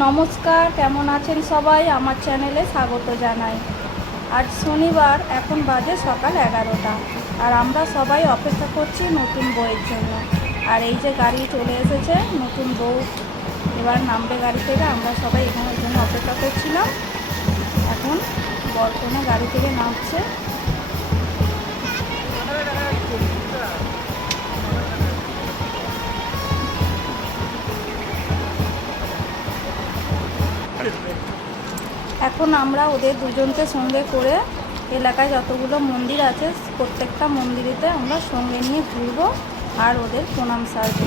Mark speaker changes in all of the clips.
Speaker 1: নমস্কার, কেমন আছেন সবাই? আমার চ্যানেলে স্বাগত জানাই। আজ শনিবার, এখন বাজে সকাল এগারোটা। আর আমরা সবাই অপেক্ষা করছি নতুন বইয়ের জন্য। আর এই যে গাড়ি চলে এসেছে, নতুন বউ এবার নামবে গাড়ি থেকে, আমরা সবাই এখানের জন্য অপেক্ষা করছিলাম। এখন বর্তমানে গাড়ি থেকে নামছে। এখন আমরা ওদের দুজনকে সঙ্গে করে এলাকায় যতগুলো মন্দির আছে, প্রত্যেকটা মন্দিরেতে আমরা সঙ্গে নিয়ে ঘুরবো আর ওদের প্রণাম সারবো।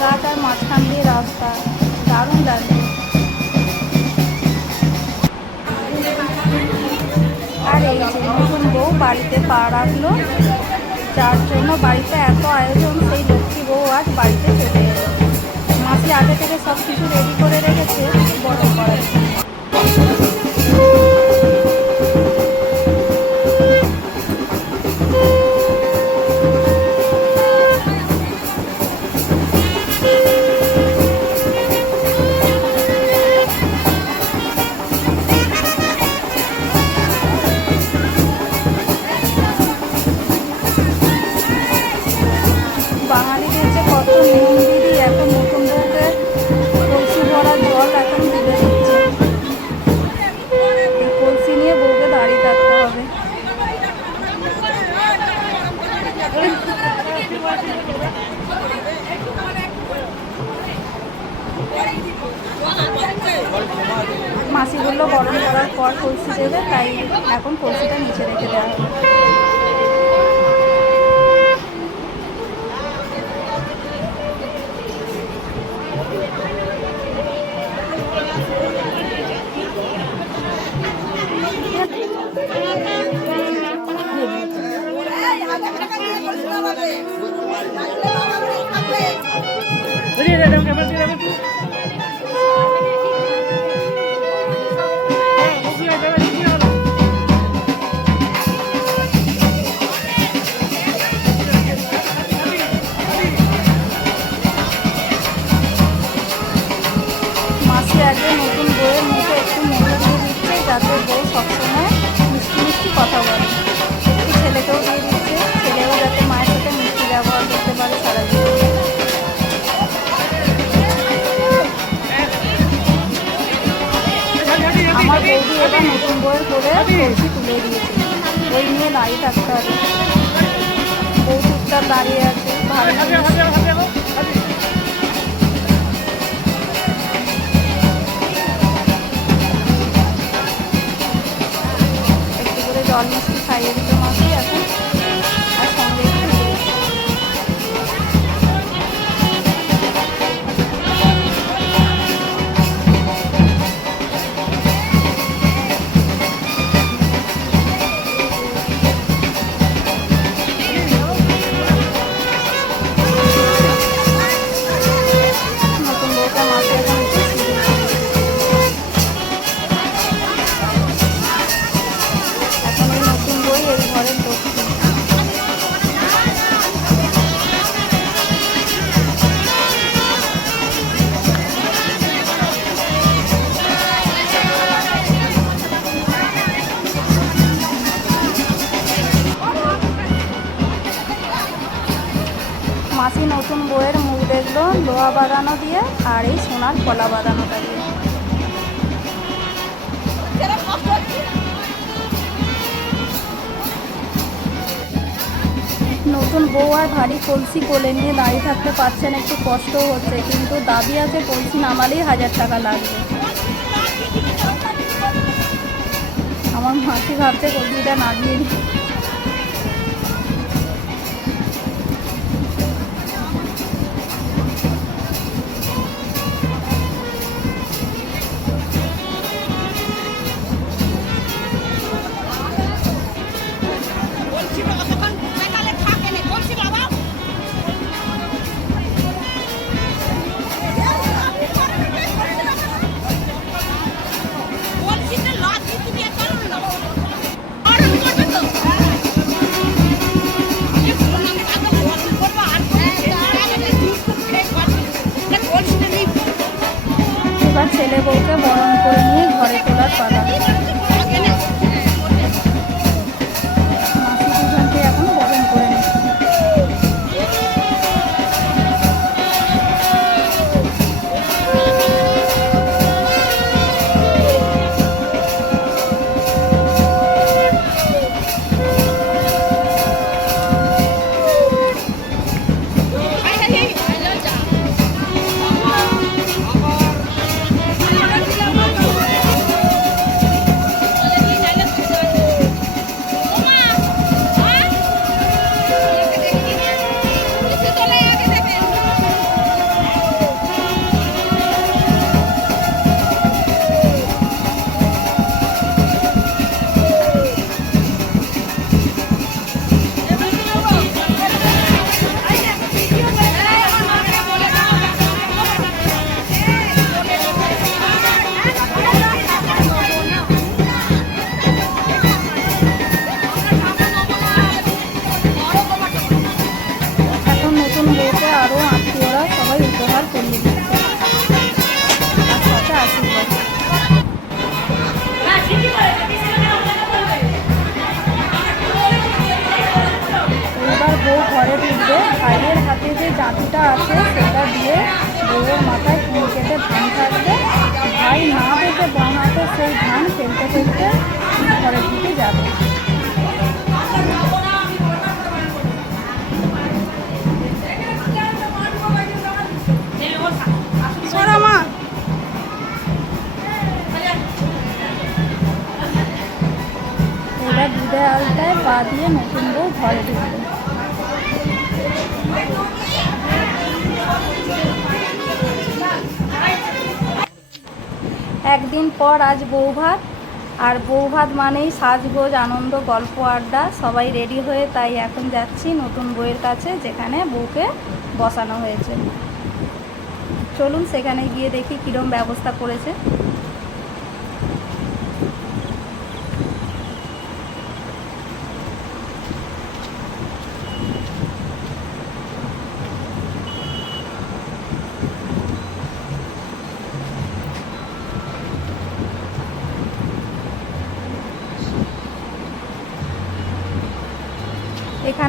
Speaker 1: গাছ আর মাঝখান দিয়ে রাস্তা। দারুণ লাগবে আর এই যে নতুন বউ বাড়িতে পা রাখল, যার জন্য বাড়িতে এত আয়োজন, সেই লক্ষ্মী বউ আজ বাড়িতে চলে এলো। মাসি আগে থেকে সব কিছু রেডি করে রেখেছে, বড় করার মাসি বলল গরম করার পর কলসি দেবে তাই এখন কলসিটা নিচে রেখে দেওয়া হবে মাসি বইয়ের করে কলসি তুলে দিয়েছে। ওই নিয়ে দাঁড়িয়ে থাকতে হবে বউ চুপচাপ দাঁড়িয়ে আছে, ভালো লোহা বাঁধানো দিয়ে, আর এই সোনার কলা বাঁধানোটা দিয়ে। নতুন বউ আর ভারী কলসি কোলে নিয়ে দাঁড়িয়ে থাকতে পারছেন, একটু কষ্ট হচ্ছে, কিন্তু দাবি আছে কলসি নামালেই হাজার টাকা লাগবে। আমার মাসি ভাবছে কলসিটা নামিয়ে বউকে বরণ করে নিয়ে ঘরে তোলার পালা। যে জাঁতিটা আছে সেটা দিয়ে বউয়ের মাথায় ফুল কেটে ধান থাকবে ভাই না দেখে বাঁ হাতে সেই ধান ফেলতে ফেলতে ঘরে ঢুকে যাবে। এবার দুধের আলতায় পা দিয়ে নতুন বউ ঘরে ঢুকবে। একদিন পর আজ বৌভাত। আর বউ ভাত মানেই সাজগোজ, আনন্দ, গল্প, আড্ডা, সবাই রেডি হয়ে তাই এখন যাচ্ছি নতুন বইয়ের কাছে, যেখানে বউকে বসানো হয়েছে। চলুন সেখানে গিয়ে দেখি কীরম ব্যবস্থা করেছে।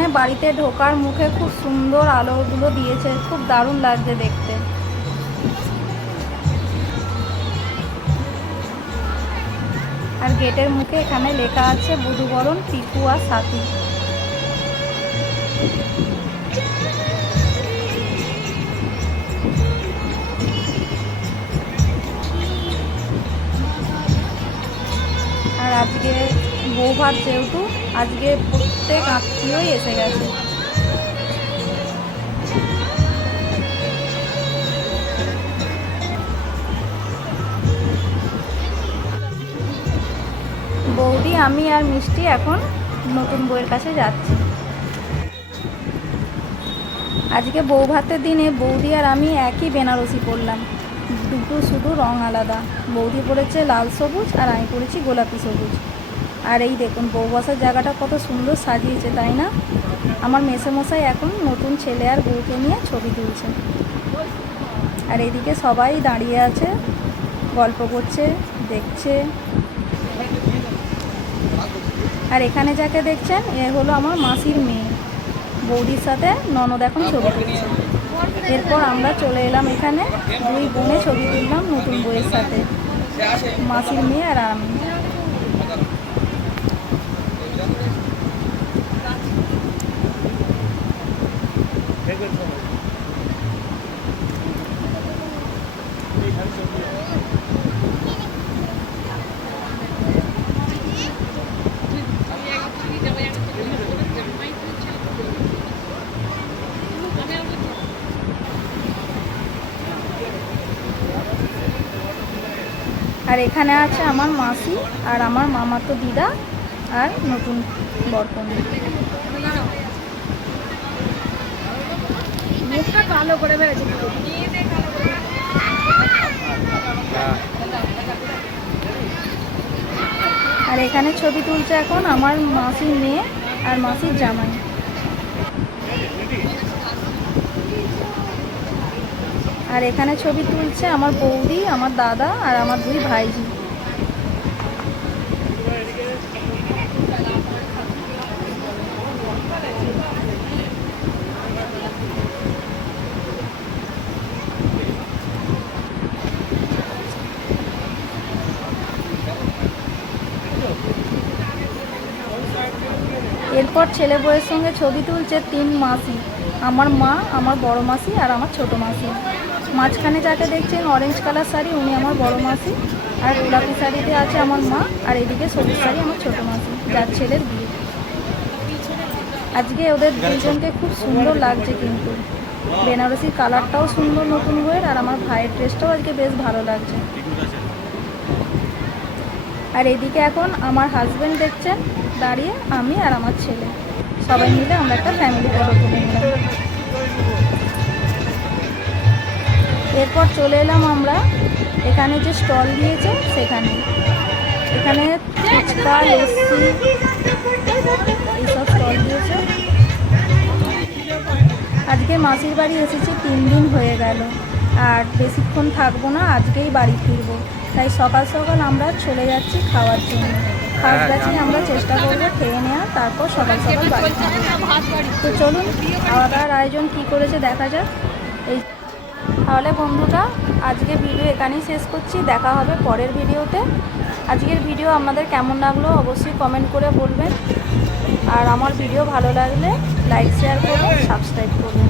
Speaker 1: এখানে বাড়িতে ঢোকার মুখে খুব সুন্দর আলোগুলো দিয়েছে, খুব দারুণ লাগছে দেখতে। আর গেটের মুখে এখানে লেখা আছে বুধুবরণ, পিকু আর সাথী। আর আজকে বৌভাত যেহেতু, আজকে প্রত্যেক আত্মীয়ই এসে গেছে। বৌদি, আমি আর মিষ্টি এখন নতুন বউয়ের কাছে যাচ্ছি। আজকে বউ ভাতের দিনে বৌদি আর আমি একই বেনারসি পরলাম। দুটো শুধু রং আলাদা। বৌদি পরেছে লাল সবুজ আর আমি পড়েছি গোলাপি সবুজ। আর এই দেখুন, বউ বসার জায়গাটা কত সুন্দর সাজিয়েছে, তাই না? আমার মেসেমশাই এখন নতুন ছেলে আর বউকে নিয়ে ছবি তুলছে। আর এদিকে সবাই দাঁড়িয়ে আছে, গল্প করছে, দেখছে। আর এখানে যাকে দেখছেন, এ হলো আমার মাসির মেয়ে। বৌদির সাথে ননদ এখন ছবি তুলছে। এরপর আমরা চলে এলাম এখানে, দুই বোনে ছবি তুললাম নতুন বইয়ের সাথে, মাসির মেয়ে আর আমি। আর এখানে আছে আমার মাসি আর আমার মামাতো দিদা আর নতুন বর্তমান
Speaker 2: মুখটা কালো করে
Speaker 1: আর এখানে ছবি তুলছে এখন আমার মাসির মেয়ে আর মাসির জামাই। আর এখানে ছবি তুলছে আমার বৌদি, আমার দাদা আর আমার দুই ভাইজি। এরপর ছেলে বউয়ের সঙ্গে ছবি তুলছে তিন মাসি। আমার মা, আমার বড় মাসি আর আমার ছোট মাসি। মাঝখানে যাকে দেখছেন অরেঞ্জ কালার শাড়ি, উনি আমার বড় মাসি। আর গোলাপি শাড়িতে আছে আমার মা, আর এদিকে সবুজ শাড়ি আমার ছোট মাসি, যার ছেলের বিয়ে। আজকে ওদের দুজনকে খুব সুন্দর লাগছে কিন্তু। বেনারসির কালারটাও সুন্দর নতুন বইয়ের, আর আমার ভাইয়ের ড্রেসটাও আজকে বেশ ভালো লাগছে। আর এদিকে এখন আমার হাজবেন্ড দেখছেন দাঁড়িয়ে আমি আর আমার ছেলে। সবাই মিলে আমরা একটা ফ্যামিলি ফটো তুলে নিলাম। এরপর চলে এলাম আমরা এখানে যে স্টল দিয়েছে, সেখানে। এখানে ফুচকা, লস্যি, এইসব স্টল দিয়েছে। আজকে মাসির বাড়ি এসেছি, তিন দিন হয়ে গেল। আর বেশিক্ষণ থাকব না, আজকেই বাড়ি ফিরবো। তাই সকাল সকাল আমরা চলে যাচ্ছি খাওয়ার জন্য। ফার্স্ট ব্যাচে আমরা চেষ্টা করব, খেয়ে নেওয়া, তারপর সকাল সকাল তো চলুন খাওয়া দাওয়ার আয়োজন কী করেছে দেখা যাক। এই তাহলে বন্ধুরা আজকে ভিডিও এখানেই শেষ করছি, দেখা হবে পরের ভিডিওতে। আজকের ভিডিও আপনাদের কেমন লাগল অবশ্যই কমেন্ট করে বলবেন। আর আমার ভিডিও ভালো লাগলে লাইক শেয়ার করবেন সাবস্ক্রাইব করবেন